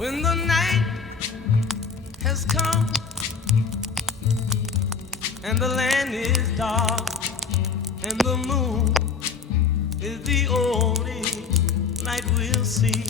When the night has come and the land is dark and the moon is the only light we'll see,